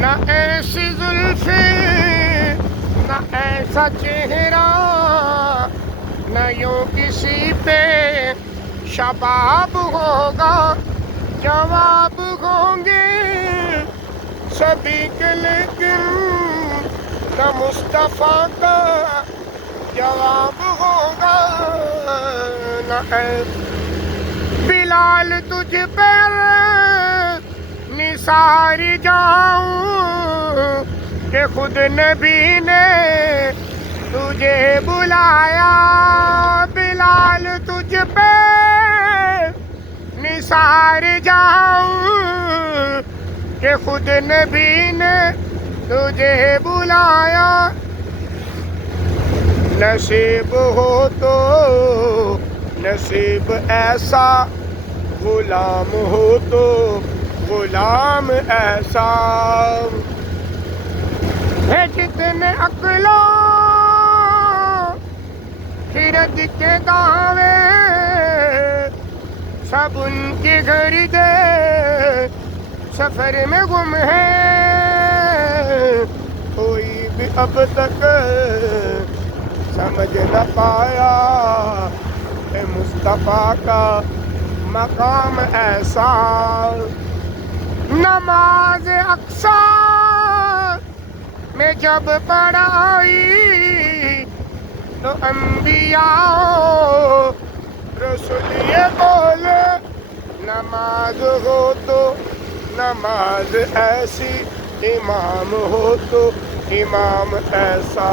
نہ ایسی زلفیں نہ ایسا چہرہ، نہ یوں کسی پہ شباب ہوگا، جواب ہوں گے سبھی کے لیکن نہ مصطفیٰ کا جواب ہوگا، نہ بلال تجھ پر نثار جاؤں کہ خود نبی نے تجھے بلایا، بلال تجھ پہ نثار جاؤں کہ خود نبی نے تجھے بلایا، نصیب ہو تو نصیب ایسا، غلام ہو تو غلام ایسا ہے، جتنے عقلوں خرد کے دعوے سب ان کے گھر دے سفر میں گم ہے، کوئی بھی اب تک سمجھ نہ پایا کہ مصطفیٰ کا مقام ایسا، نماز اقصیٰ میں جب پڑھائی تو انبیاء رسول یہ بولے، نماز ہو تو نماز ایسی، امام ہو تو امام ایسا۔